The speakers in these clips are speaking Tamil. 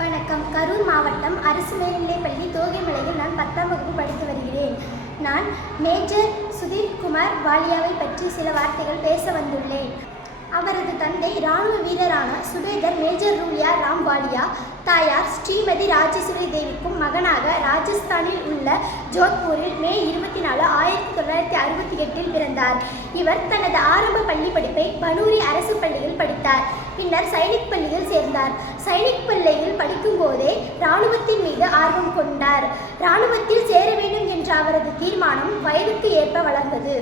வணக்கம். கரூர் மாவட்டம் அரசு மேல்நிலைப்பள்ளி தோகைமலையில் நான் 10ஆம் வகுப்பு படித்து வருகிறேன். நான் மேஜர் சுதீர்குமார் வாலியாவை பற்றி சில வார்த்தைகள் பேச வந்துள்ளேன். அவரது தந்தை இராணுவ வீரரான சுபேதர் மேஜர் ரூலியா ராம் வாலியா, தாயார் ஸ்ரீமதி ராஜேஸ்வரி தேவிக்கும் மகனாக ராஜஸ்தானில் உள்ள ஜோத்பூரில் மே 24, 1968 பிறந்தார். இவர் தனது ஆரம்ப பள்ளி படிப்பை பனூரி அரசு பள்ளியில் படித்தார். பின்னர் சைனிக் பள்ளியில் சேர்ந்தார். சைனிக் பள்ளியில் படிக்கும் போதே இராணுவத்தின் மீது ஆர்வம் கொண்டார். இராணுவத்தில் சேர வேண்டும் என்ற அவரது தீர்மானம் வயதுக்கு ஏற்ப வளர்ந்தது.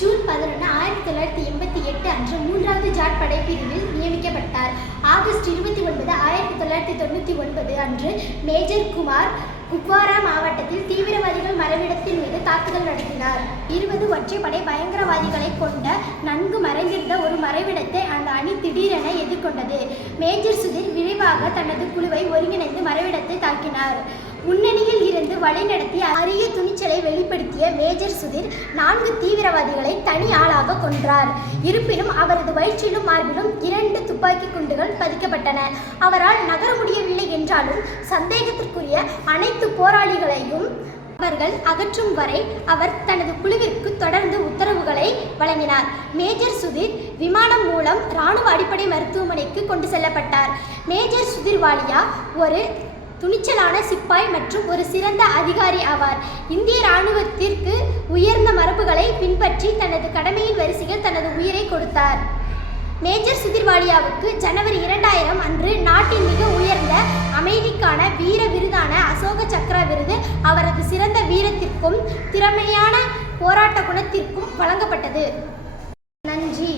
ஜூன் 11, 1988 அன்று 3வது ஜாட் படைப்பிரிவில் நியமிக்கப்பட்டார். ஆகஸ்ட் 29, 1999 அன்று மேஜர் குமார் குப்வாரா மாவட்டத்தில் தீவிரவாதிகள் மறைவிடத்தின் மீது தாக்குதல் நடத்தினார். 20 ஒற்றைப்படை பயங்கரவாதிகளை கொண்ட நன்கு மறைந்திருந்த ஒரு மறைவிடத்தை அந்த அணி திடீரென எதிர்கொண்டது. மேஜர் சுதீர் விரைவாக தனது குழுவை ஒருங்கிணைந்து மறைவிடத்தை தாக்கினார். முன்னணியில் இருந்து வழிநடத்தி அரிய துணிச்சலை வெளிப்படுத்திய மேஜர் சுதீர் 4 தீவிரவாதிகளை தனி ஆளாக கொன்றார். இருப்பினும் அவரது வயிற்றிலும் மார்பிலும் 2 துப்பாக்கி குண்டுகள் பதிக்கப்பட்டன. அவரால் நகர முடியவில்லை என்றாலும் சந்தேகத்திற்குரிய அனைத்து போராளிகளையும் அவர்கள் அகற்றும் வரை அவர் தனது குழுவிற்கு தொடர்ந்து உத்தரவுகளை வழங்கினார். மேஜர் சுதீர் விமானம் மூலம் இராணுவ அடிப்படை மருத்துவமனைக்கு கொண்டு செல்லப்பட்டார். மேஜர் சுதீர் வாலியா ஒரு துணிச்சலான சிப்பாய் மற்றும் ஒரு சிறந்த அதிகாரி ஆவார். இந்திய இராணுவத்திற்கு உயர்ந்த மரபுகளை பின்பற்றி தனது கடமையின் வரிசையில் தனது உயிரை கொடுத்தார். மேஜர் சுதீர் வாலியாவுக்கு ஜனவரி 2000 அன்று நாட்டின் மிக உயர்ந்த அமைதிக்கான வீர விருதான அசோக சக்ரா விருது அவரது சிறந்த வீரத்திற்கும் திறமையான போராட்ட குணத்திற்கும் வழங்கப்பட்டது. நன்றி.